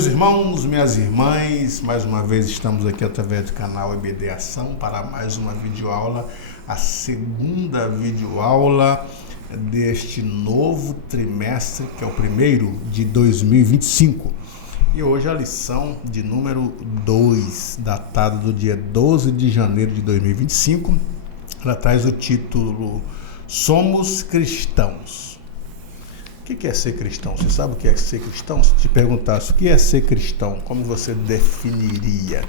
Meus irmãos, minhas irmãs, mais uma vez estamos aqui através do canal EBD Ação para mais uma videoaula, a segunda videoaula deste novo trimestre, que é o primeiro de 2025. E hoje a lição de número 2, datada do dia 12 de janeiro de 2025, ela traz o título Somos Cristãos. O que é ser cristão? Você sabe o que é ser cristão? Se te perguntasse o que é ser cristão, como você definiria?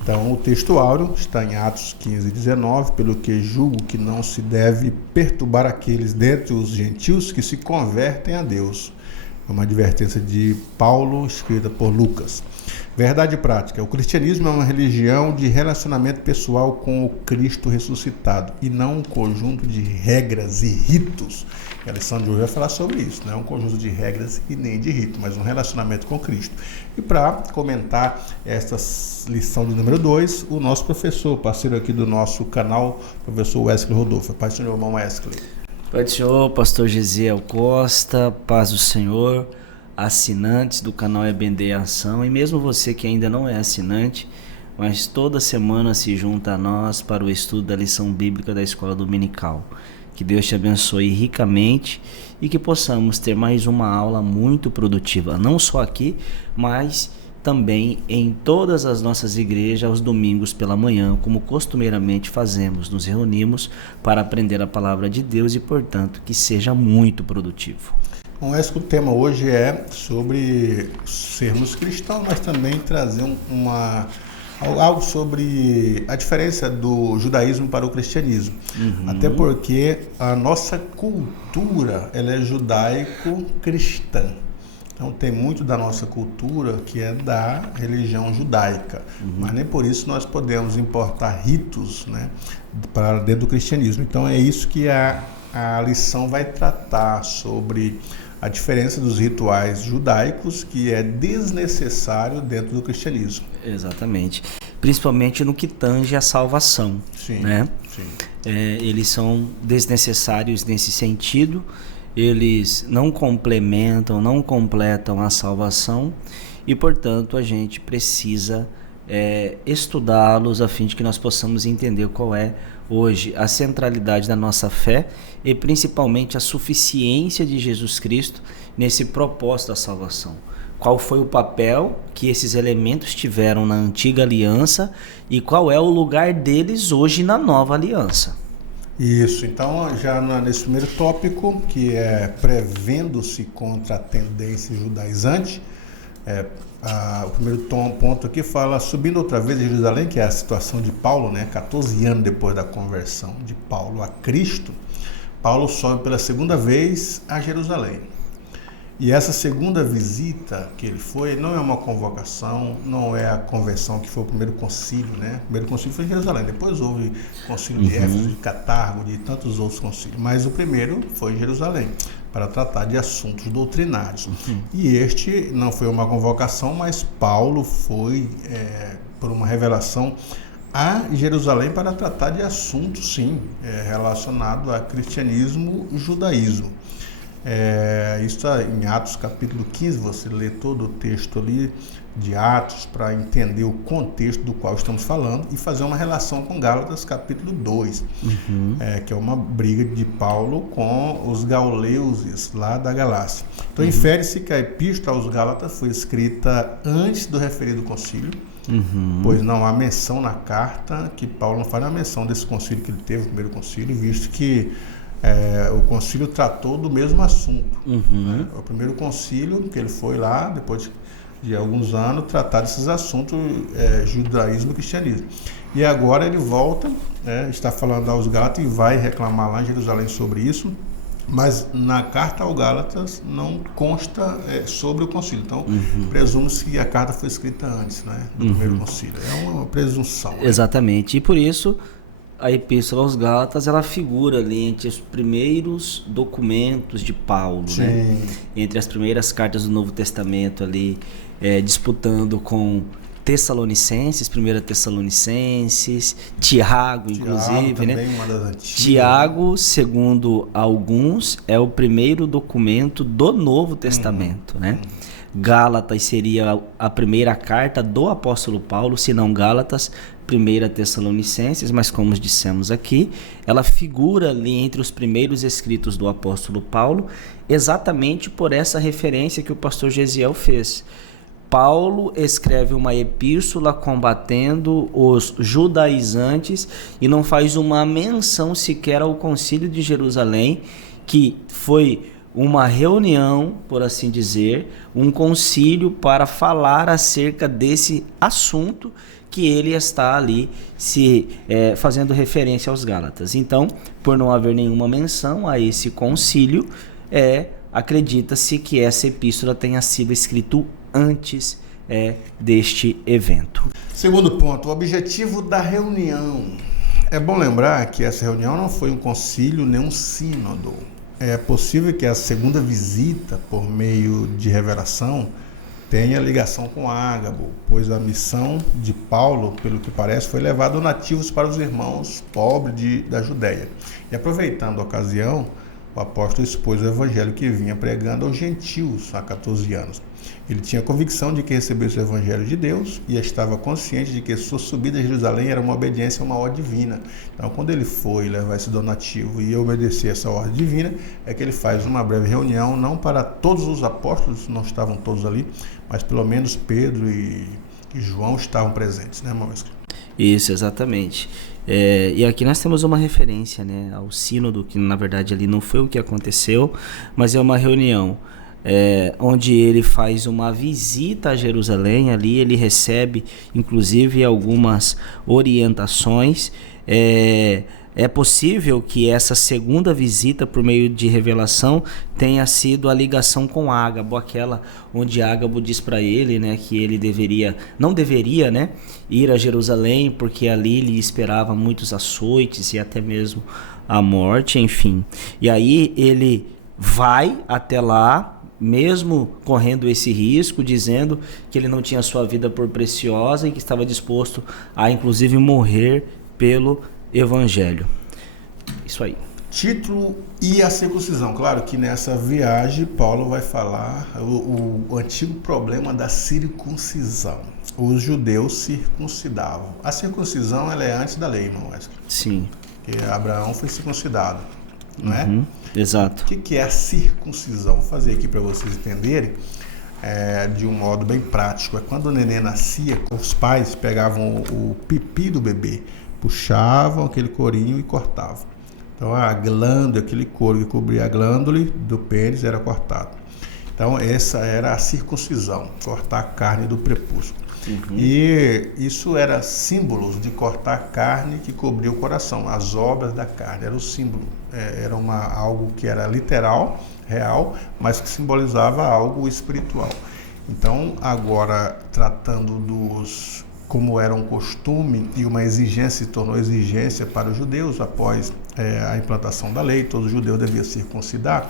Então, o texto áureo está em Atos 15:19, pelo que julgo que não se deve perturbar aqueles dentre os gentios que se convertem a Deus. É uma advertência de Paulo, escrita por Lucas. Verdade prática. O cristianismo é uma religião de relacionamento pessoal com o Cristo ressuscitado e não um conjunto de regras e ritos. A lição de hoje vai falar sobre isso. Não é um conjunto de regras e nem de ritos, mas um relacionamento com Cristo. E para comentar esta lição de número 2, o nosso professor, parceiro aqui do nosso canal, professor Wesley Rodolfo. Paz do Senhor, irmão Wesley. Pai do Senhor, pastor Gesiel Costa, paz do Senhor, assinantes do canal EBD Ação, e mesmo você que ainda não é assinante, mas toda semana se junta a nós para o estudo da lição bíblica da Escola Dominical. Que Deus te abençoe ricamente e que possamos ter mais uma aula muito produtiva, não só aqui, mas também em todas as nossas igrejas aos domingos pela manhã, como costumeiramente fazemos, nos reunimos para aprender a palavra de Deus e, portanto, que seja muito produtivo. Bom, esse tema hoje é sobre sermos cristãos, mas também trazer algo sobre a diferença do judaísmo para o cristianismo. Até porque a nossa cultura ela é judaico-cristã. Então tem muito da nossa cultura que é da religião judaica, mas nem por isso nós podemos importar ritos, né, para dentro do cristianismo. Então é isso que a lição vai tratar, sobre a diferença dos rituais judaicos, que é desnecessário dentro do cristianismo. Exatamente. Principalmente no que tange a salvação. Sim, né? Sim. Eles são desnecessários nesse sentido. Eles não complementam, não completam a salvação e, portanto, a gente precisa estudá-los a fim de que nós possamos entender qual é hoje a centralidade da nossa fé e principalmente a suficiência de Jesus Cristo nesse propósito da salvação. Qual foi o papel que esses elementos tiveram na antiga aliança e qual é o lugar deles hoje na nova aliança. Isso, então já nesse primeiro tópico, que é prevendo-se contra a tendência judaizante, o primeiro ponto aqui fala, subindo outra vez em Jerusalém, que é a situação de Paulo, né, 14 anos depois da conversão de Paulo a Cristo, Paulo sobe pela segunda vez a Jerusalém. E essa segunda visita que ele foi, não é uma convocação, não é a conversão que foi o primeiro concílio, né? O primeiro concílio foi em Jerusalém, depois houve concílio de Éfeso, de Catargo, de tantos outros concílios, mas o primeiro foi em Jerusalém, para tratar de assuntos doutrinários. E este não foi uma convocação, mas Paulo foi, por uma revelação, a Jerusalém para tratar de assuntos, sim, relacionados a cristianismo e judaísmo. Isso está em Atos capítulo 15, você lê todo o texto ali de Atos para entender o contexto do qual estamos falando e fazer uma relação com Gálatas capítulo 2, que é uma briga de Paulo com os gauleuses lá da Galácia. Então infere-se que a epístola aos Gálatas foi escrita antes do referido concílio, pois não há menção na carta, que Paulo não faz a menção desse concílio que ele teve, o primeiro concílio, visto que o concílio tratou do mesmo assunto. Né? O primeiro concílio que ele foi lá, depois de alguns anos, tratar desses assuntos, judaísmo e cristianismo. E agora ele volta, está falando aos Gálatas e vai reclamar lá em Jerusalém sobre isso, mas na carta aos Gálatas não consta sobre o concílio. Então, presume-se que a carta foi escrita antes, né, do primeiro concílio. É uma presunção. Né? Exatamente. E por isso a Epístola aos Gálatas, ela figura ali entre os primeiros documentos de Paulo, né? Entre as primeiras cartas do Novo Testamento ali, disputando com Tessalonicenses, 1 Tessalonicenses, Tiago, inclusive, né? Tiago, segundo alguns, é o primeiro documento do Novo Testamento, né? Gálatas seria a primeira carta do apóstolo Paulo, se não Gálatas, 1 Tessalonicenses, mas como dissemos aqui, ela figura ali entre os primeiros escritos do apóstolo Paulo, exatamente por essa referência que o pastor Gesiel fez. Paulo escreve uma epístola combatendo os judaizantes e não faz uma menção sequer ao Concílio de Jerusalém, que foi uma reunião, por assim dizer, um concílio para falar acerca desse assunto que ele está ali fazendo referência aos Gálatas. Então, por não haver nenhuma menção a esse concílio, acredita-se que essa epístola tenha sido escrita antes deste evento. Segundo ponto, o objetivo da reunião. É bom lembrar que essa reunião não foi um concílio nem um sínodo. É possível que a segunda visita, por meio de revelação, tenha ligação com Ágabo, pois a missão de Paulo, pelo que parece, foi levar donativos para os irmãos pobres da Judéia. E aproveitando a ocasião, o apóstolo expôs o evangelho que vinha pregando aos gentios há 14 anos. Ele tinha convicção de que recebesse o evangelho de Deus e estava consciente de que sua subida a Jerusalém era uma obediência a uma ordem divina. Então, quando ele foi levar esse donativo e obedecer essa ordem divina, é que ele faz uma breve reunião, não para todos os apóstolos, não estavam todos ali, mas pelo menos Pedro e João estavam presentes, né, Maurício? Isso, exatamente. E aqui nós temos uma referência, né, ao sínodo, que na verdade ali não foi o que aconteceu, mas é uma reunião onde ele faz uma visita a Jerusalém. Ali ele recebe inclusive algumas orientações. É possível que essa segunda visita por meio de revelação tenha sido a ligação com Ágabo, aquela onde Ágabo diz para ele, né, que ele não deveria, né, ir a Jerusalém, porque ali lhe esperava muitos açoites e até mesmo a morte, enfim. E aí ele vai até lá, mesmo correndo esse risco, dizendo que ele não tinha sua vida por preciosa e que estava disposto a inclusive morrer pelo Evangelho. Isso aí. Título e a circuncisão. Claro que nessa viagem Paulo vai falar o antigo problema da circuncisão. Os judeus circuncidavam. A circuncisão ela é antes da lei, irmão Wesley. Sim. Porque Abraão foi circuncidado, não é? Exato. O que é a circuncisão? Vou fazer aqui para vocês entenderem de um modo bem prático. É quando o neném nascia, os pais pegavam o pipi do bebê, puxavam aquele corinho e cortavam. Então a glândula, aquele couro que cobria a glândula do pênis era cortado. Então essa era a circuncisão, cortar a carne do prepúcio. E isso era símbolos de cortar a carne que cobria o coração, as obras da carne, era o símbolo. Era algo que era literal, real, mas que simbolizava algo espiritual. Então agora tratando como era um costume e uma exigência, se tornou exigência para os judeus após a implantação da lei, todo judeu devia circuncidar.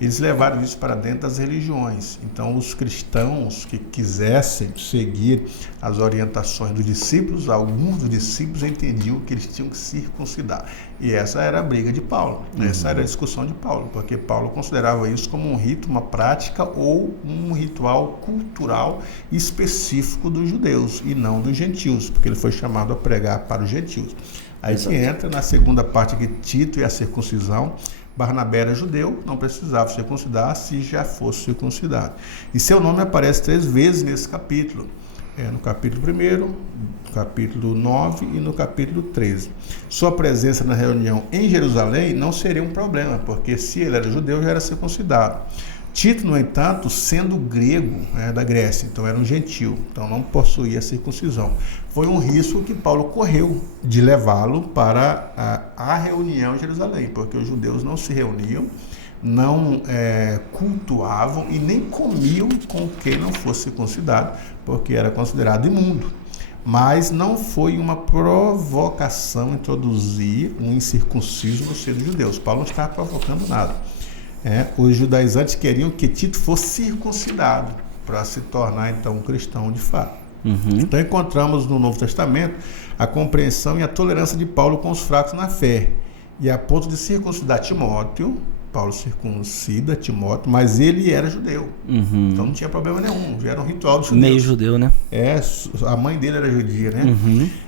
Eles levaram isso para dentro das religiões. Então, os cristãos que quisessem seguir as orientações dos discípulos, alguns dos discípulos entendiam que eles tinham que circuncidar. E essa era a briga de Paulo, essa era a discussão de Paulo, porque Paulo considerava isso como um rito, uma prática ou um ritual cultural específico dos judeus e não dos gentios, porque ele foi chamado a pregar para os gentios. Aí que entra na segunda parte aqui, Tito e a circuncisão. Barnabé era judeu, não precisava circuncidar se já fosse circuncidado. E seu nome aparece 3 vezes nesse capítulo. No capítulo 1, no capítulo 9 e no capítulo 13. Sua presença na reunião em Jerusalém não seria um problema, porque se ele era judeu, já era circuncidado. Tito, no entanto, sendo grego, da Grécia, então era um gentil, então não possuía circuncisão. Foi um risco que Paulo correu de levá-lo para a reunião em Jerusalém, porque os judeus não se reuniam, não cultuavam e nem comiam com quem não fosse circuncidado, porque era considerado imundo. Mas não foi uma provocação introduzir um incircunciso no seio dos judeus. Paulo não estava provocando nada. Os judaizantes queriam que Tito fosse circuncidado para se tornar então um cristão de fato. Então encontramos no Novo Testamento a compreensão e a tolerância de Paulo com os fracos na fé, e a ponto de circuncidar Timóteo, Paulo circuncida Timóteo, mas ele era judeu. Então não tinha problema nenhum. Já era um ritual dos judeus. Meio judeu, né? A mãe dele era judia, né?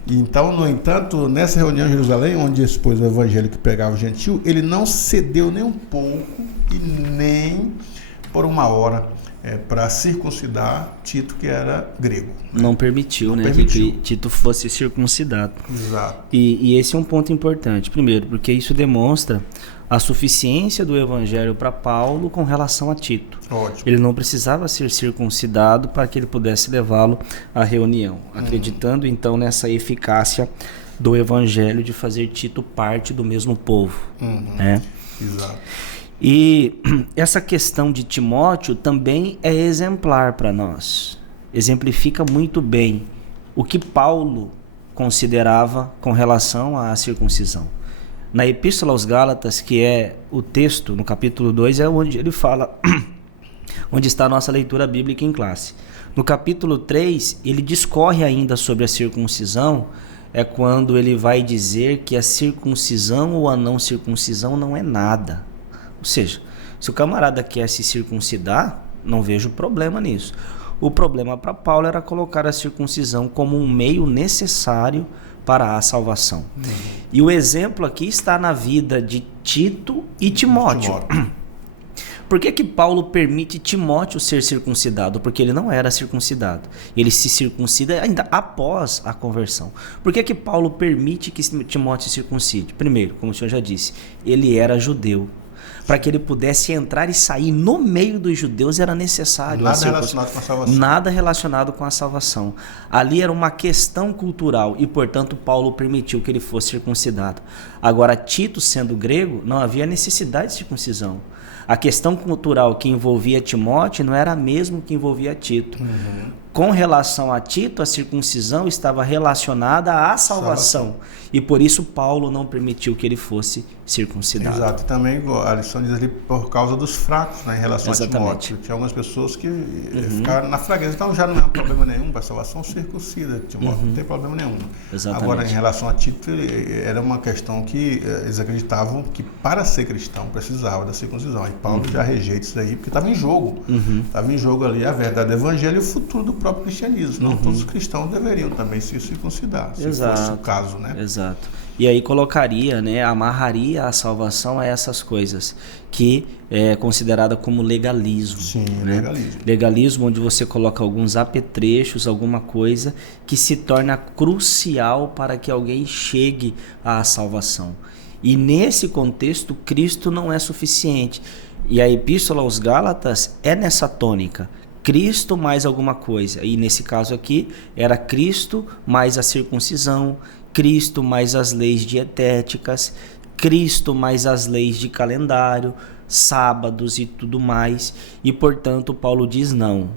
Então, no entanto, nessa reunião em Jerusalém, onde expôs o evangelho que pregava o gentil, ele não cedeu nem um pouco e nem por uma hora para circuncidar Tito, que era grego. Não permitiu, né? Que Tito fosse circuncidado. Exato. E esse é um ponto importante. Primeiro, porque isso demonstra a suficiência do evangelho para Paulo com relação a Tito. Ótimo. Ele não precisava ser circuncidado para que ele pudesse levá-lo à reunião, acreditando então nessa eficácia do evangelho de fazer Tito parte do mesmo povo. Né? Exato. E essa questão de Timóteo também é exemplar para nós. Exemplifica muito bem o que Paulo considerava com relação à circuncisão. Na Epístola aos Gálatas, que é o texto, no capítulo 2, é onde ele fala, onde está a nossa leitura bíblica em classe. No capítulo 3, ele discorre ainda sobre a circuncisão, é quando ele vai dizer que a circuncisão ou a não circuncisão não é nada. Ou seja, se o camarada quer se circuncidar, não vejo problema nisso. O problema para Paulo era colocar a circuncisão como um meio necessário para a salvação. E o exemplo aqui está na vida de Tito e Timóteo. Por que Paulo permite Timóteo ser circuncidado? Porque ele não era circuncidado. Ele se circuncida ainda após a conversão. Por que Paulo permite que Timóteo se circuncide? Primeiro, como o senhor já disse, ele era judeu. Para que ele pudesse entrar e sair no meio dos judeus era necessário. Nada relacionado com a salvação. Nada relacionado com a salvação. Ali era uma questão cultural e, portanto, Paulo permitiu que ele fosse circuncidado. Agora, Tito, sendo grego, não havia necessidade de circuncisão. A questão cultural que envolvia Timóteo não era a mesma que envolvia Tito. Com relação a Tito, a circuncisão estava relacionada à salvação. E por isso Paulo não permitiu que ele fosse circuncidado. Exato. E também a lição diz ali por causa dos fracos, né, em relação a Timóteo. Tinha algumas pessoas que ficaram na fraqueza. Então já não é um problema nenhum para a salvação, circuncida Timóteo. Não tem problema nenhum. Exatamente. Agora, em relação a Tito, era uma questão que eles acreditavam que para ser cristão precisava da circuncisão. E Paulo já rejeita isso aí, porque estava em jogo. Estava em jogo ali a verdade do evangelho e o futuro do próprio cristianismo. Não todos os cristãos deveriam também se circuncidar, se fosse o caso, né? Exato. E aí colocaria, né, amarraria a salvação a essas coisas, que é considerada como legalismo. Sim, né? legalismo. Legalismo onde você coloca alguns apetrechos, alguma coisa que se torna crucial para que alguém chegue à salvação. E nesse contexto, Cristo não é suficiente. E a Epístola aos Gálatas é nessa tônica. Cristo mais alguma coisa. E nesse caso aqui, era Cristo mais a circuncisão, Cristo mais as leis dietéticas, Cristo mais as leis de calendário, sábados e tudo mais. E, portanto, Paulo diz não.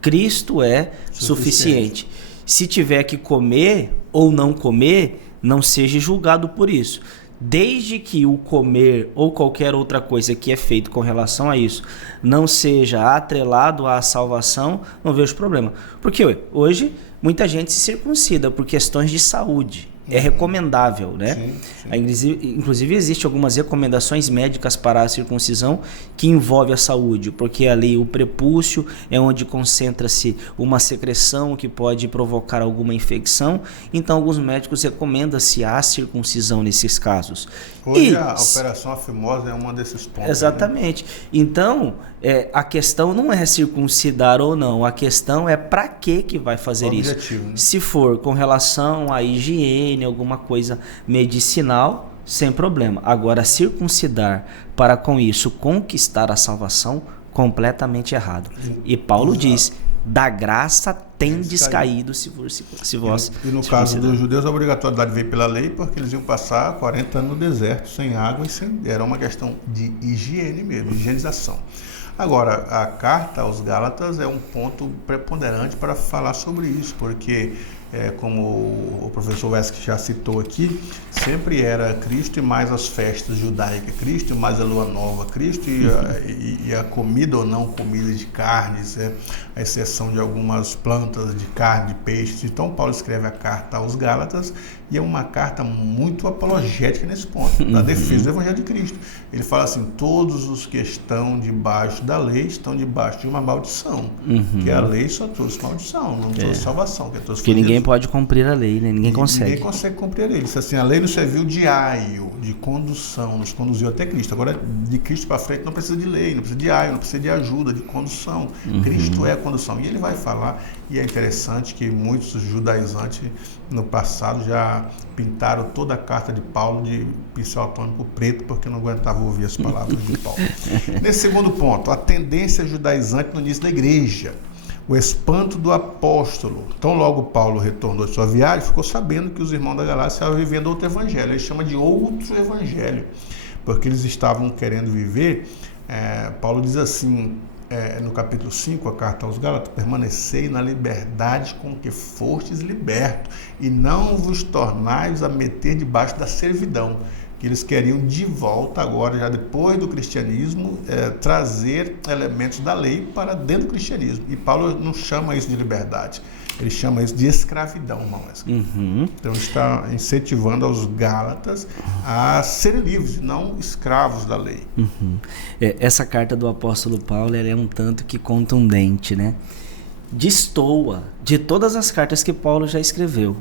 Cristo é suficiente. Se tiver que comer ou não comer, não seja julgado por isso. Desde que o comer ou qualquer outra coisa que é feito com relação a isso não seja atrelado à salvação, não vejo problema. Porque hoje muita gente se circuncida por questões de saúde. É recomendável, né? Sim. Inclusive, existem algumas recomendações médicas para a circuncisão que envolve a saúde, porque ali o prepúcio é onde concentra-se uma secreção que pode provocar alguma infecção. Então, alguns médicos recomendam-se a circuncisão nesses casos. Hoje a operação afimosa é um desses pontos. Exatamente. Né? Então, a questão não é circuncidar ou não, a questão é para que vai fazer isso. Objetivo, né? Se for com relação à higiene, alguma coisa medicinal, sem problema. Agora, circuncidar para com isso conquistar a salvação, completamente errado. E Paulo diz, da graça tendes caído se vós... E no caso dos judeus, a obrigatoriedade veio pela lei, porque eles iam passar 40 anos no deserto, sem água e sem... Era uma questão de higiene mesmo, higienização. Agora, a carta aos Gálatas é um ponto preponderante para falar sobre isso, porque como o professor Wesley já citou aqui, sempre era Cristo e mais as festas judaicas, Cristo e mais a lua nova, Cristo e a comida ou não comida de carnes, a exceção de algumas plantas de carne, de peixes. Então Paulo escreve a carta aos Gálatas e é uma carta muito apologética nesse ponto, da defesa do Evangelho de Cristo. Ele fala assim, todos os que estão debaixo da lei estão debaixo de uma maldição, que a lei só trouxe maldição, não trouxe salvação. Porque ninguém pode cumprir a lei, né? Ninguém consegue. Ninguém consegue cumprir a lei. Ele disse assim, a lei nos serviu de aio, de condução, nos conduziu até Cristo. Agora, de Cristo para frente não precisa de lei, não precisa de aio, não precisa de ajuda, de condução. Cristo é a condução. E ele vai falar, e é interessante que muitos judaizantes no passado já pintaram toda a carta de Paulo de pincel atômico preto, porque não aguentavam ouvir as palavras de Paulo. Nesse segundo ponto, a tendência judaizante no início da igreja. O espanto do apóstolo. Então, logo Paulo retornou de sua viagem, ficou sabendo que os irmãos da Galácia estavam vivendo outro evangelho. Ele chama de outro evangelho, porque eles estavam querendo viver. Paulo diz assim, no capítulo 5, a carta aos Gálatas, permanecei na liberdade com que fostes libertos, e não vos tornais a meter debaixo da servidão. Que eles queriam de volta agora, já depois do cristianismo, trazer elementos da lei para dentro do cristianismo. E Paulo não chama isso de liberdade, ele chama isso de escravidão, irmãos. Então está incentivando aos Gálatas a serem livres, não escravos da lei. Essa carta do apóstolo Paulo, ela é um tanto que contundente, né? Destoa de todas as cartas que Paulo já escreveu.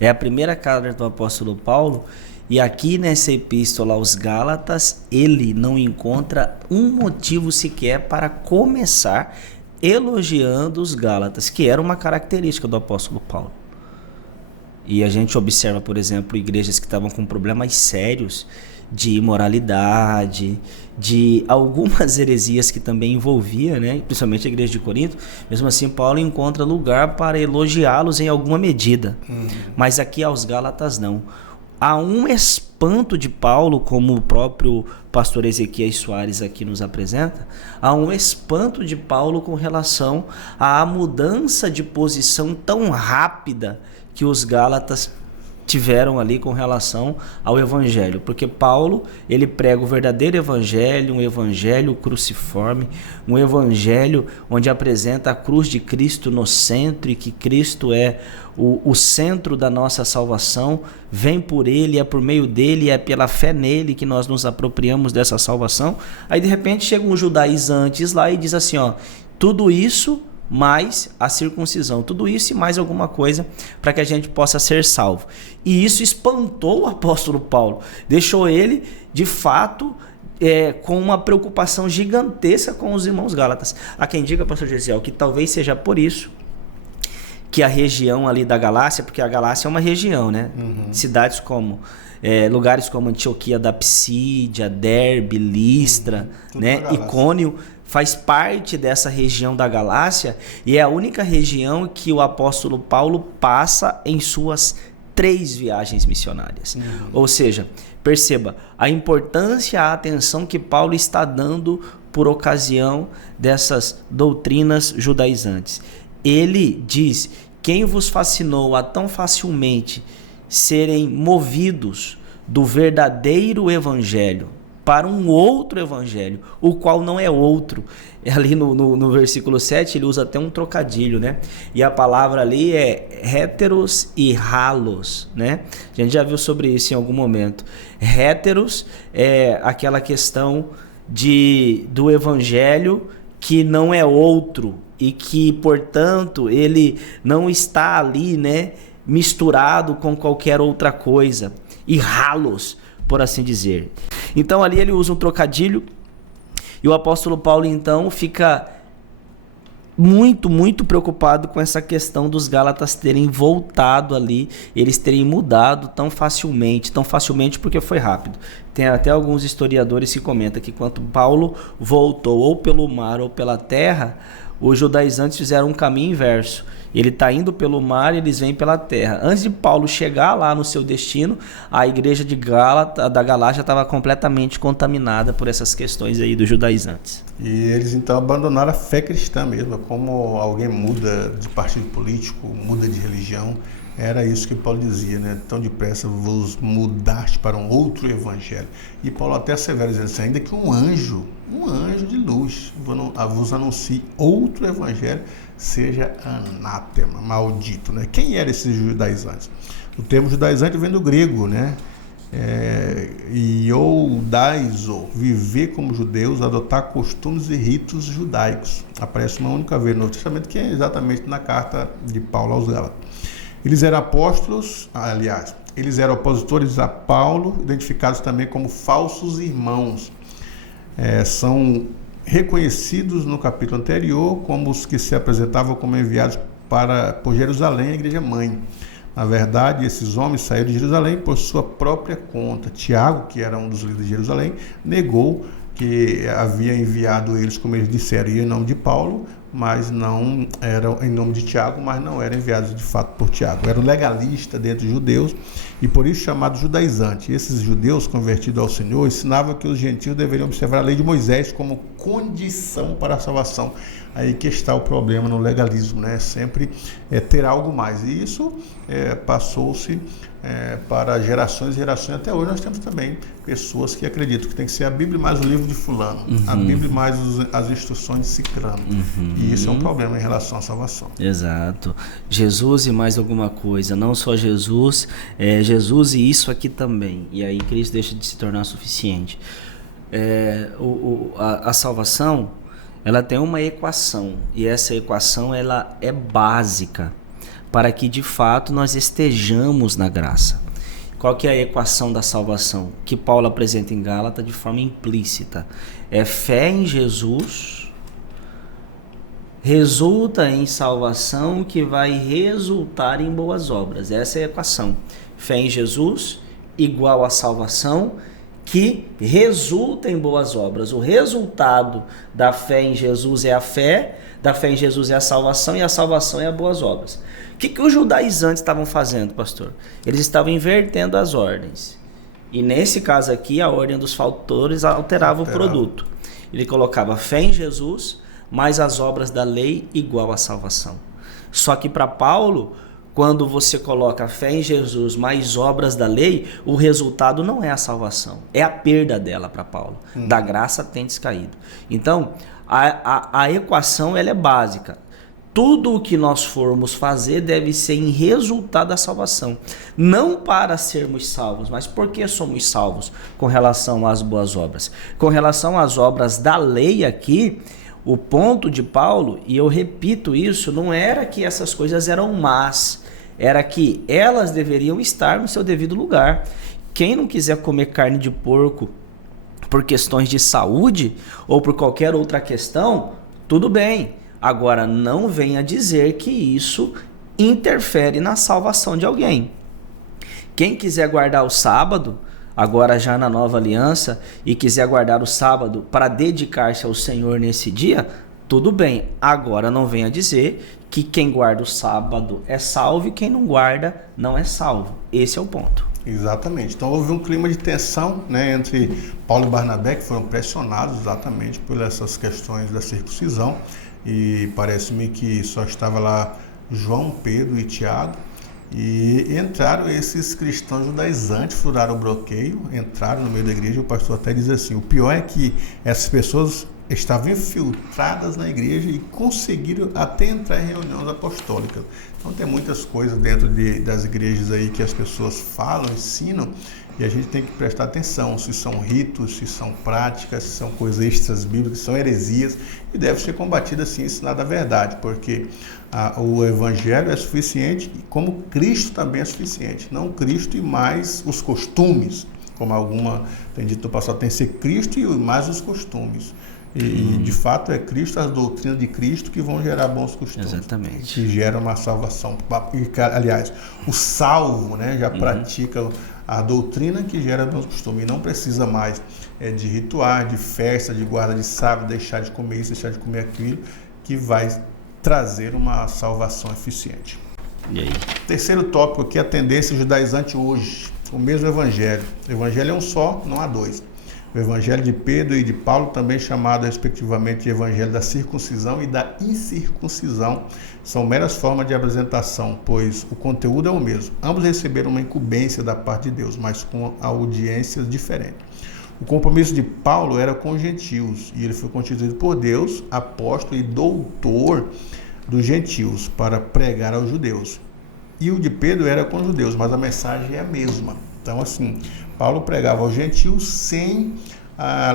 É a primeira carta do apóstolo Paulo. E aqui nessa epístola aos Gálatas, ele não encontra um motivo sequer para começar elogiando os Gálatas, que era uma característica do apóstolo Paulo. E a gente observa, por exemplo, igrejas que estavam com problemas sérios de imoralidade, de algumas heresias que também envolvia, né? Principalmente a igreja de Corinto. Mesmo assim, Paulo encontra lugar para elogiá-los em alguma medida. Mas aqui aos Gálatas não. Há um espanto de Paulo, como o próprio pastor Ezequias Soares aqui nos apresenta, há um espanto de Paulo com relação à mudança de posição tão rápida que os Gálatas tiveram ali com relação ao evangelho, porque Paulo, ele prega o verdadeiro evangelho, um evangelho cruciforme, um evangelho onde apresenta a cruz de Cristo no centro e que Cristo é o centro da nossa salvação, vem por ele, é por meio dele, é pela fé nele que nós nos apropriamos dessa salvação. Aí de repente chegam os judaizantes lá e diz assim, tudo isso mais a circuncisão, tudo isso e mais alguma coisa para que a gente possa ser salvo. E isso espantou o apóstolo Paulo, deixou ele de fato com uma preocupação gigantesca com os irmãos Gálatas. Há quem diga, pastor Gesiel, que talvez seja por isso que a região ali da Galácia, porque a Galácia é uma região, né? Cidades como lugares como Antioquia da Psídia, Derbe, Listra, né? Icônio faz parte dessa região da Galácia e é a única região que o apóstolo Paulo passa em suas 3 viagens missionárias. Ou seja, perceba a importância, a atenção que Paulo está dando por ocasião dessas doutrinas judaizantes. Ele diz, quem vos fascinou a tão facilmente serem movidos do verdadeiro evangelho para um outro evangelho, o qual não é outro. Ali no versículo 7 ele usa até um trocadilho, né? E a palavra ali é héteros e halos, né? A gente já viu sobre isso em algum momento. Héteros é aquela questão do evangelho que não é outro e que, portanto, ele não está ali, né, misturado com qualquer outra coisa. E halos, por assim dizer. Então ali ele usa um trocadilho e o apóstolo Paulo então fica muito, muito preocupado com essa questão dos Gálatas terem voltado ali, eles terem mudado tão facilmente porque foi rápido. Tem até alguns historiadores que comentam que quando Paulo voltou ou pelo mar ou pela terra, os judaizantes fizeram um caminho inverso. Ele está indo pelo mar e eles vêm pela terra. Antes de Paulo chegar lá no seu destino, a igreja da Galácia estava completamente contaminada por essas questões aí dos judaizantes. E eles então abandonaram a fé cristã mesmo. Como alguém muda de partido político, muda de religião, Era isso que Paulo dizia, né? Tão depressa vos mudaste para um outro evangelho. E Paulo até assevera dizendo assim, ainda que um anjo de luz vos anuncie outro evangelho, seja anátema, maldito, né? Quem eram esses judaizantes? O termo judaizante vem do grego, né? Iodaizo, viver como judeus, adotar costumes e ritos judaicos. Aparece uma única vez no Novo Testamento, que é exatamente na carta de Paulo aos Gálatas. Eles eram apóstolos, eles eram opositores a Paulo, identificados também como falsos irmãos. São reconhecidos no capítulo anterior como os que se apresentavam como enviados por Jerusalém, a igreja mãe. Na verdade, esses homens saíram de Jerusalém por sua própria conta. Tiago, que era um dos líderes de Jerusalém, negou que havia enviado eles, como eles disseram, em nome de Paulo, mas não eram em nome de Tiago, mas não eram enviados de fato por Tiago. Eram legalistas dentro dos judeus e por isso chamados judaizantes. Esses judeus convertidos ao Senhor ensinavam que os gentios deveriam observar a lei de Moisés como condição para a salvação. Aí que está o problema no legalismo, né? Sempre ter algo mais. E isso passou-se para gerações e gerações. Até hoje nós temos também pessoas que acreditam que tem que ser a Bíblia mais o livro de fulano, a Bíblia mais as instruções de ciclano. E isso é um problema em relação à salvação. Exato. Jesus e mais alguma coisa, não só Jesus, Jesus e isso aqui também. E aí Cristo deixa de se tornar suficiente. A salvação, ela tem uma equação, e essa equação ela é básica para que de fato nós estejamos na graça. Qual que é a equação da salvação? Que Paulo apresenta em Gálatas de forma implícita. É fé em Jesus, resulta em salvação, que vai resultar em boas obras. Essa é a equação. Fé em Jesus igual a salvação, que resulta em boas obras. O resultado da fé em Jesus é a fé, da fé em Jesus é a salvação, e a salvação é as boas obras. O que os judaizantes estavam fazendo, pastor? Eles estavam invertendo as ordens. E nesse caso aqui, a ordem dos fatores alterava o produto. Ele colocava fé em Jesus, mais as obras da lei igual a salvação. Só que para Paulo, quando você coloca fé em Jesus mais obras da lei, o resultado não é a salvação, é a perda dela para Paulo. Da graça tendes caído. Então, a equação ela é básica. Tudo o que nós formos fazer deve ser em resultado da salvação. Não para sermos salvos, mas por que somos salvos com relação às boas obras? Com relação às obras da lei aqui, o ponto de Paulo, e eu repito isso, não era que essas coisas eram más, era que elas deveriam estar no seu devido lugar. Quem não quiser comer carne de porco por questões de saúde ou por qualquer outra questão, tudo bem. Agora, não venha dizer que isso interfere na salvação de alguém. Quem quiser guardar o sábado, agora já na nova aliança, e quiser guardar o sábado para dedicar-se ao Senhor nesse dia, tudo bem. Agora não venha dizer que quem guarda o sábado é salvo e quem não guarda não é salvo. Esse é o ponto. Exatamente. Então houve um clima de tensão, né, entre Paulo e Barnabé, que foram pressionados exatamente por essas questões da circuncisão. E parece-me que só estava lá João, Pedro e Tiago. E entraram esses cristãos judaizantes, furaram o bloqueio, entraram no meio da igreja. O pastor até diz assim, o pior é que essas pessoas estavam infiltradas na igreja e conseguiram até entrar em reuniões apostólicas. Então tem muitas coisas dentro das igrejas aí que as pessoas falam, ensinam, e a gente tem que prestar atenção se são ritos, se são práticas, se são coisas extras bíblicas, se são heresias, e deve ser combatido assim, ensinado a verdade, porque o evangelho é suficiente, como Cristo também é suficiente, não Cristo e mais os costumes, como tem dito no passado, tem que ser Cristo e mais os costumes. E de fato é Cristo, as doutrinas de Cristo que vão gerar bons costumes. Exatamente. Que geram uma salvação. Aliás, o salvo, né, já pratica a doutrina que gera bons costumes. E não precisa mais de rituais, de festa, de guarda de sábado, deixar de comer isso, deixar de comer aquilo, que vai trazer uma salvação eficiente. E aí? Terceiro tópico aqui, a tendência judaizante hoje. O mesmo evangelho. O evangelho é um só, não há dois. O evangelho de Pedro e de Paulo, também chamado respectivamente de evangelho da circuncisão e da incircuncisão, são meras formas de apresentação, pois o conteúdo é o mesmo. Ambos receberam uma incumbência da parte de Deus, mas com audiências diferentes. O compromisso de Paulo era com os gentios, e ele foi constituído por Deus, apóstolo e doutor dos gentios, para pregar aos judeus. E o de Pedro era com os judeus, mas a mensagem é a mesma. Então, assim, Paulo pregava aos gentios sem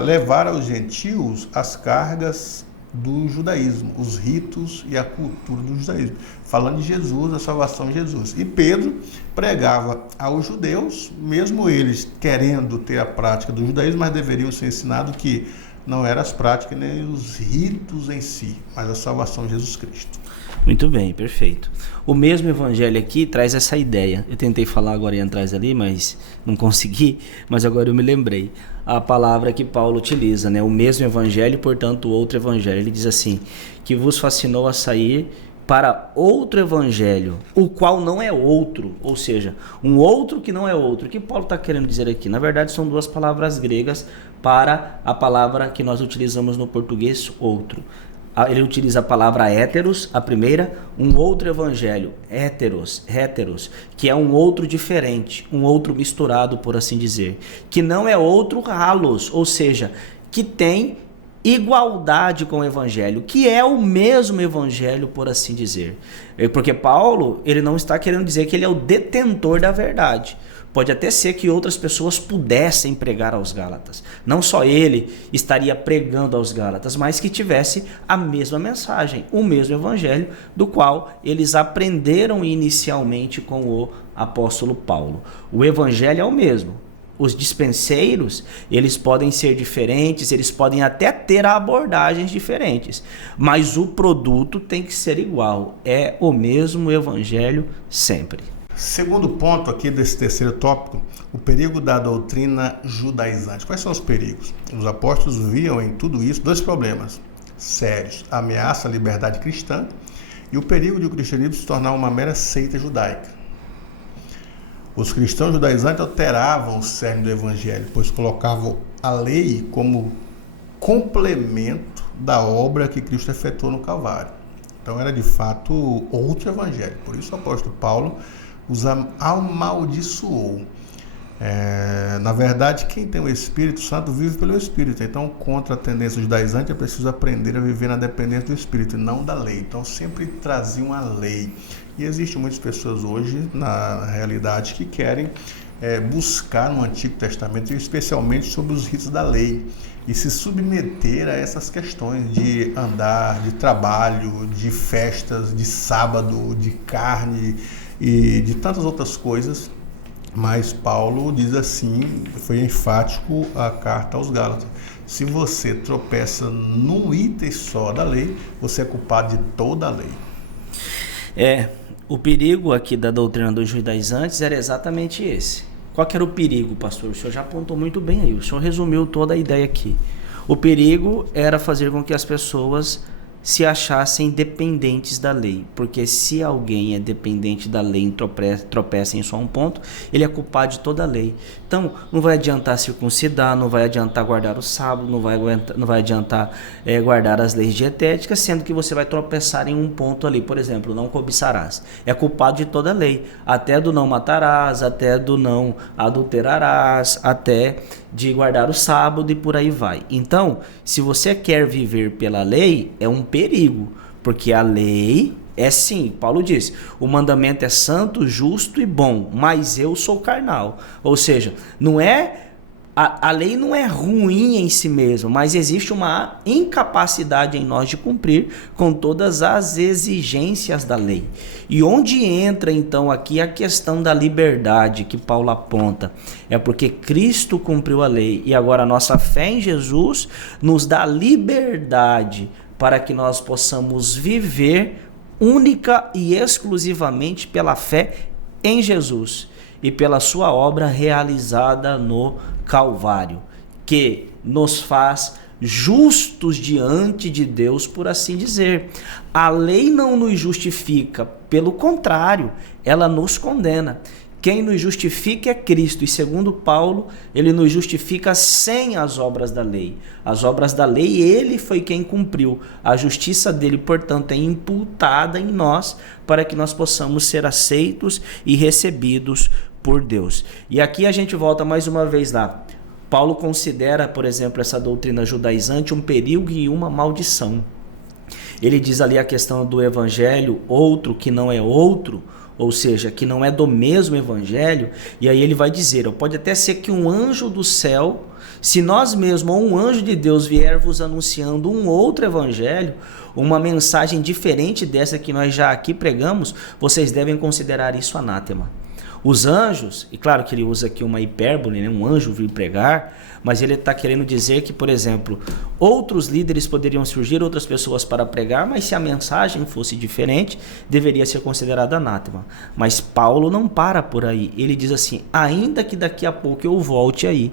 levar aos gentios as cargas do judaísmo, os ritos e a cultura do judaísmo, falando de Jesus, da salvação de Jesus. E Pedro pregava aos judeus, mesmo eles querendo ter a prática do judaísmo, mas deveriam ser ensinados que não eram as práticas nem os ritos em si, mas a salvação de Jesus Cristo. Muito bem, perfeito. O mesmo evangelho aqui traz essa ideia. Eu tentei falar agora e atrás ali, mas não consegui, mas agora eu me lembrei. A palavra que Paulo utiliza, né? O mesmo evangelho, portanto, outro evangelho. Ele diz assim, que vos fascinou a sair para outro evangelho, o qual não é outro, ou seja, um outro que não é outro. O que Paulo está querendo dizer aqui? Na verdade, são duas palavras gregas para a palavra que nós utilizamos no português, outro. Ele utiliza a palavra héteros, a primeira, um outro evangelho, héteros, que é um outro diferente, um outro misturado, por assim dizer, que não é outro halos, ou seja, que tem igualdade com o evangelho, que é o mesmo evangelho, por assim dizer. Porque Paulo, ele não está querendo dizer que ele é o detentor da verdade. Pode até ser que outras pessoas pudessem pregar aos Gálatas. Não só ele estaria pregando aos Gálatas, mas que tivesse a mesma mensagem, o mesmo evangelho, do qual eles aprenderam inicialmente com o apóstolo Paulo. O evangelho é o mesmo. Os dispenseiros, eles podem ser diferentes, eles podem até ter abordagens diferentes, mas o produto tem que ser igual. É o mesmo evangelho sempre. Segundo ponto aqui desse terceiro tópico, o perigo da doutrina judaizante. Quais são os perigos? Os apóstolos viam em tudo isso dois problemas sérios: a ameaça à liberdade cristã e o perigo de o cristianismo se tornar uma mera seita judaica. Os cristãos judaizantes alteravam o cerne do evangelho, pois colocavam a lei como complemento da obra que Cristo efetuou no Calvário. Então era de fato outro evangelho. Por isso o apóstolo Paulo os amaldiçoou. Na verdade, quem tem o Espírito Santo vive pelo Espírito. Então, contra a tendência judaizante, é preciso aprender a viver na dependência do Espírito e não da lei. Então, sempre traziam a lei. E existem muitas pessoas hoje, na realidade, que querem buscar no Antigo Testamento, especialmente sobre os ritos da lei, e se submeter a essas questões de andar, de trabalho, de festas, de sábado, de carne e de tantas outras coisas. Mas Paulo diz assim, foi enfático a carta aos Gálatas: se você tropeça num item só da lei, você é culpado de toda a lei. O perigo aqui da doutrina dos judaizantes era exatamente esse. Qual que era o perigo, pastor? O senhor já apontou muito bem aí, o senhor resumiu toda a ideia aqui. O perigo era fazer com que as pessoas se achassem dependentes da lei, porque se alguém é dependente da lei e tropeça em só um ponto, ele é culpado de toda a lei. Então, não vai adiantar circuncidar, não vai adiantar guardar o sábado, não vai adiantar guardar as leis dietéticas, sendo que você vai tropeçar em um ponto ali. Por exemplo, não cobiçarás. É culpado de toda a lei, até do não matarás, até do não adulterarás, até de guardar o sábado e por aí vai. Então, se você quer viver pela lei, é um perigo, porque a lei é sim, Paulo diz, o mandamento é santo, justo e bom, mas eu sou carnal. Ou seja, não é a lei não é ruim em si mesma, mas existe uma incapacidade em nós de cumprir com todas as exigências da lei. E onde entra então aqui a questão da liberdade que Paulo aponta? É porque Cristo cumpriu a lei e agora a nossa fé em Jesus nos dá liberdade para que nós possamos viver única e exclusivamente pela fé em Jesus e pela sua obra realizada no Calvário, que nos faz justos diante de Deus, por assim dizer. A lei não nos justifica, pelo contrário, ela nos condena. quem nos justifica é Cristo. E segundo Paulo, ele nos justifica sem as obras da lei. As obras da lei, ele foi quem cumpriu. A justiça dele, portanto, é imputada em nós para que nós possamos ser aceitos e recebidos por Deus. E aqui a gente volta mais uma vez lá. Paulo considera, por exemplo, essa doutrina judaizante um perigo e uma maldição. Ele diz ali a questão do evangelho, outro que não é outro, ou seja, que não é do mesmo evangelho, e aí ele vai dizer, pode até ser que um anjo do céu, se nós mesmos ou um anjo de Deus vier vos anunciando um outro evangelho, uma mensagem diferente dessa que nós já aqui pregamos, vocês devem considerar isso anátema. Os anjos, e claro que ele usa aqui uma hipérbole, né? Um anjo vir pregar, mas ele está querendo dizer que, por exemplo, outros líderes poderiam surgir, outras pessoas para pregar, mas se a mensagem fosse diferente, deveria ser considerada anátema. Mas Paulo não para por aí, ele diz assim, ainda que daqui a pouco eu volte aí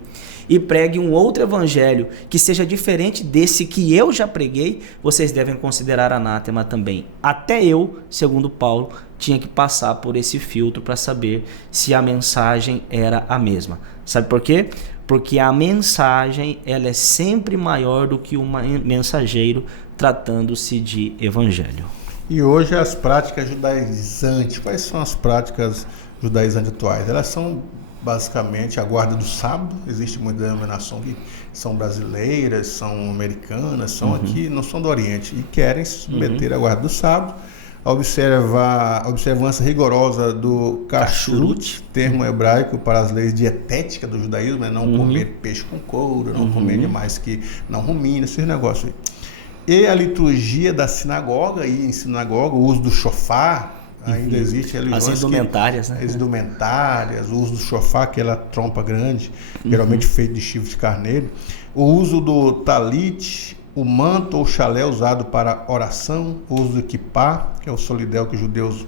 e pregue um outro evangelho que seja diferente desse que eu já preguei, vocês devem considerar anátema também. Até eu, segundo Paulo, tinha que passar por esse filtro para saber se a mensagem era a mesma. Sabe por quê? Porque a mensagem ela é sempre maior do que um mensageiro, tratando-se de evangelho. E hoje as práticas judaizantes, quais são as práticas judaizantes atuais? Elas são basicamente a guarda do sábado. Existe muita denominação que são brasileiras, são americanas, são aqui, não são do Oriente, e querem se submeter à guarda do sábado, a observância rigorosa do kashrut, termo hebraico para as leis dietéticas do judaísmo, é não comer peixe com couro, não comer animais que não ruminam, esses negócios aí. E a liturgia da sinagoga, e em sinagoga o uso do shofar, ainda existe religiões as indumentárias, né? As indumentárias, o uso do shofar, aquela trompa grande, geralmente feito de chifre de carneiro, o uso do talit, o manto ou chalé usado para oração, o uso do equipá, que é o solidel que os judeus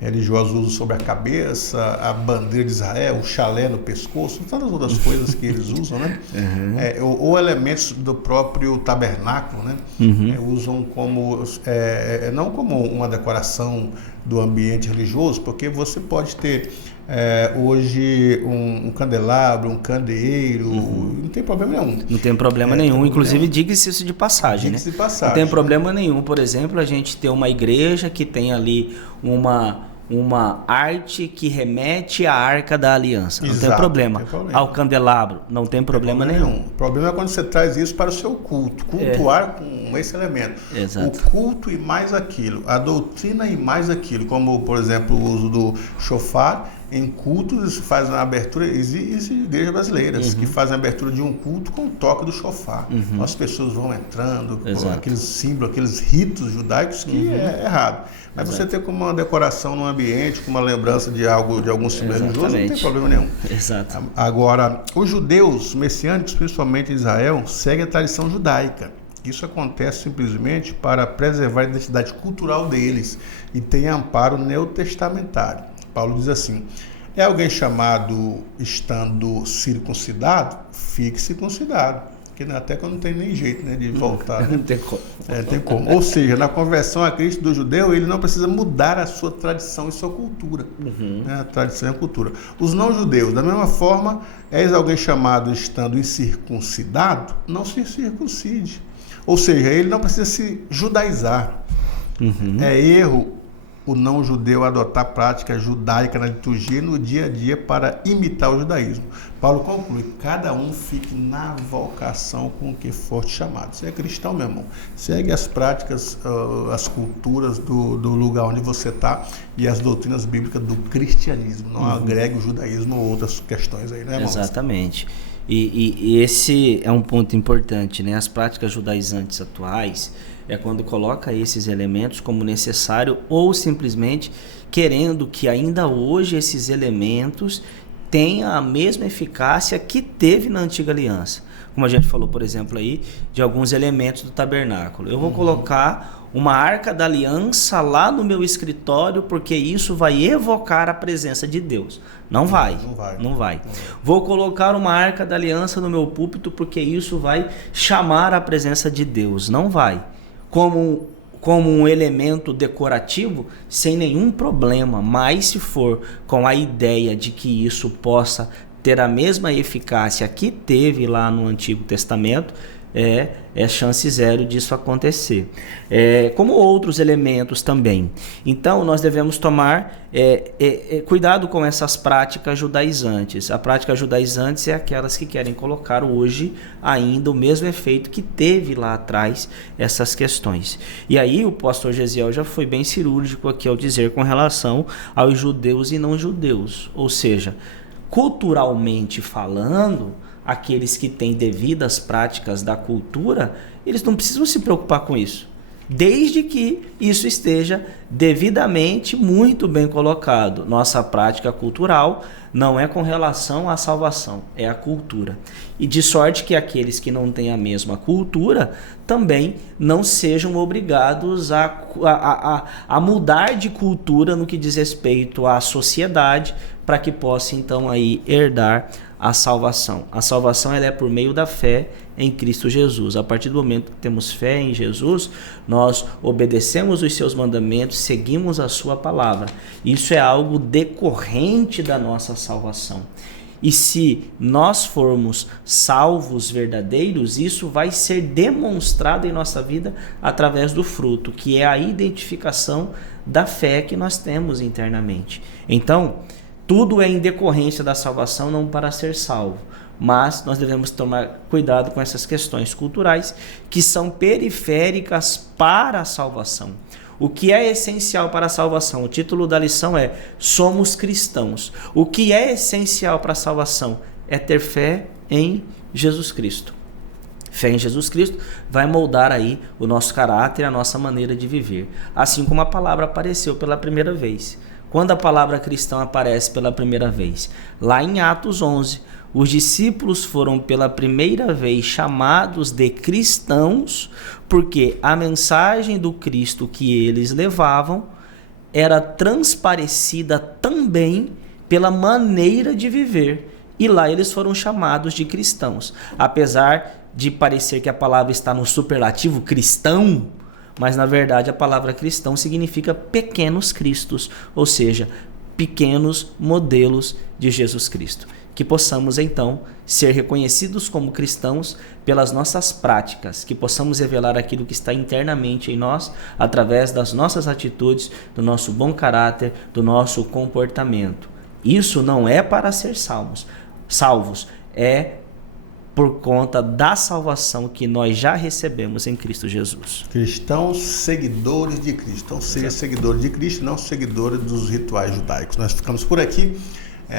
religiosos usam sobre a cabeça, a bandeira de Israel, o chalé no pescoço, todas as outras coisas que eles usam, né? Ou elementos do próprio tabernáculo, né? Usam como, não como uma decoração do ambiente religioso, porque você pode ter hoje um candelabro, um candeeiro, não tem problema nenhum. Não tem problema nenhum, inclusive diga-se isso de passagem, diga-se né? de passagem. Não tem problema nenhum, por exemplo, a gente ter uma igreja que tem ali uma arte que remete à Arca da Aliança. Não tem problema. Ao candelabro, não tem problema nenhum. O problema é quando você traz isso para o seu culto. Cultuar com esse elemento. Exato. O culto e mais aquilo. A doutrina e mais aquilo. Como, por exemplo, o uso do shofar. Em cultos faz uma abertura, existem igrejas brasileiras que fazem a abertura de um culto com o toque do shofar. As pessoas vão entrando com aqueles símbolos, aqueles ritos judaicos que é errado. Mas você ter como uma decoração no ambiente, com uma lembrança de algo, de algum símbolo religioso, não tem problema nenhum. Exato. Agora, os judeus messiânicos, principalmente em Israel, seguem a tradição judaica. Isso acontece simplesmente para preservar a identidade cultural deles e tem amparo neotestamentário. Paulo diz assim, é alguém chamado estando circuncidado? Fique circuncidado. Porque até que não tem nem jeito, né, de voltar. Não tem como. Tem como. Ou seja, na conversão a Cristo do judeu, ele não precisa mudar a sua tradição e sua cultura. A tradição e a cultura. Os não-judeus, da mesma forma, és alguém chamado estando incircuncidado? Não se circuncide. Ou seja, ele não precisa se judaizar. É erro o não-judeu adotar prática judaica na liturgia e no dia a dia para imitar o judaísmo. Paulo conclui, cada um fique na vocação com que for chamado. Você é cristão, meu irmão. Segue as práticas, as culturas do lugar onde você está e as doutrinas bíblicas do cristianismo. Não agregue o judaísmo ou outras questões aí, né, irmão? Exatamente. E esse é um ponto importante, né? As práticas judaizantes atuais é quando coloca esses elementos como necessário ou simplesmente querendo que ainda hoje esses elementos tenham a mesma eficácia que teve na antiga aliança. Como a gente falou, por exemplo, aí, de alguns elementos do tabernáculo. Eu vou colocar uma arca da aliança lá no meu escritório porque isso vai evocar a presença de Deus. Não vai. Vou colocar uma arca da aliança no meu púlpito porque isso vai chamar a presença de Deus. Não vai. Como como um elemento decorativo, sem nenhum problema, mas se for com a ideia de que isso possa ter a mesma eficácia que teve lá no Antigo Testamento, é chance zero disso acontecer. Como outros elementos também. Então, nós devemos tomar cuidado com essas práticas judaizantes. A prática judaizantes é aquelas que querem colocar hoje ainda o mesmo efeito que teve lá atrás essas questões. E aí o pastor Gesiel já foi bem cirúrgico aqui ao dizer com relação aos judeus e não judeus. Ou seja, culturalmente falando, aqueles que têm devidas práticas da cultura, eles não precisam se preocupar com isso, desde que isso esteja devidamente muito bem colocado. Nossa prática cultural não é com relação à salvação, é a cultura. E de sorte que aqueles que não têm a mesma cultura também não sejam obrigados a mudar de cultura no que diz respeito à sociedade, para que possa então aí herdar a salvação. A salvação ela é por meio da fé em Cristo Jesus. A partir do momento que temos fé em Jesus, nós obedecemos os seus mandamentos, seguimos a sua palavra. Isso é algo decorrente da nossa salvação. E se nós formos salvos verdadeiros, isso vai ser demonstrado em nossa vida através do fruto, que é a identificação da fé que nós temos internamente. Então, tudo é em decorrência da salvação, não para ser salvo. Mas nós devemos tomar cuidado com essas questões culturais que são periféricas para a salvação. O que é essencial para a salvação? O título da lição é Somos Cristãos. O que é essencial para a salvação? É ter fé em Jesus Cristo. Fé em Jesus Cristo vai moldar aí o nosso caráter e a nossa maneira de viver. Assim como a palavra apareceu pela primeira vez. Quando a palavra cristão aparece pela primeira vez? Lá em Atos 11, os discípulos foram pela primeira vez chamados de cristãos, porque a mensagem do Cristo que eles levavam era transparecida também pela maneira de viver. E lá eles foram chamados de cristãos. Apesar de parecer que a palavra está no superlativo cristão, mas na verdade a palavra cristão significa pequenos cristos, ou seja, pequenos modelos de Jesus Cristo. Que possamos então ser reconhecidos como cristãos pelas nossas práticas, que possamos revelar aquilo que está internamente em nós através das nossas atitudes, do nosso bom caráter, do nosso comportamento. Isso não é para ser salvos, é por conta da salvação que nós já recebemos em Cristo Jesus. Cristãos seguidores de Cristo. Então, seja seguidores de Cristo, não seguidores dos rituais judaicos. Nós ficamos por aqui.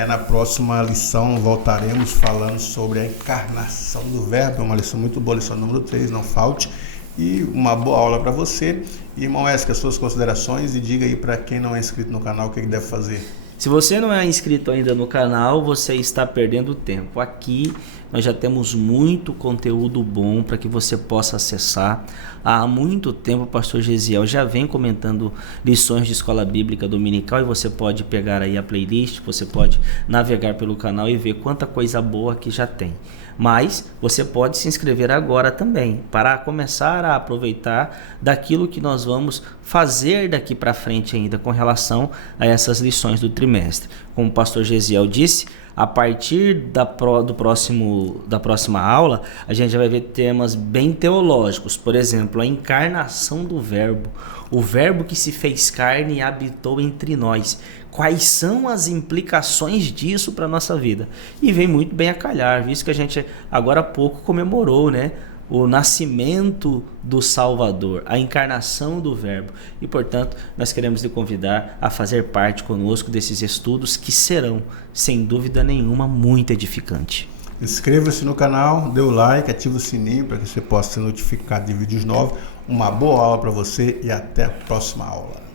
Na próxima lição voltaremos falando sobre a encarnação do Verbo. É uma lição muito boa, lição número 3, não falte. E uma boa aula para você. E, irmão Esca, as suas considerações e diga aí para quem não é inscrito no canal o que deve fazer. Se você não é inscrito ainda no canal, você está perdendo tempo. Aqui nós já temos muito conteúdo bom para que você possa acessar. Há muito tempo o pastor Gesiel já vem comentando lições de escola bíblica dominical e você pode pegar aí a playlist, você pode navegar pelo canal e ver quanta coisa boa que já tem. Mas você pode se inscrever agora também, para começar a aproveitar daquilo que nós vamos fazer daqui para frente ainda com relação a essas lições do trimestre. Como o pastor Gesiel disse, a partir da próxima aula, a gente já vai ver temas bem teológicos. Por exemplo, a encarnação do Verbo. O Verbo que se fez carne e habitou entre nós. Quais são as implicações disso para a nossa vida? E vem muito bem a calhar, visto que a gente agora há pouco comemorou, né? O nascimento do Salvador, a encarnação do Verbo. E, portanto, nós queremos lhe convidar a fazer parte conosco desses estudos que serão, sem dúvida nenhuma, muito edificantes. Inscreva-se no canal, dê o like, ative o sininho para que você possa ser notificado de vídeos novos. Uma boa aula para você e até a próxima aula.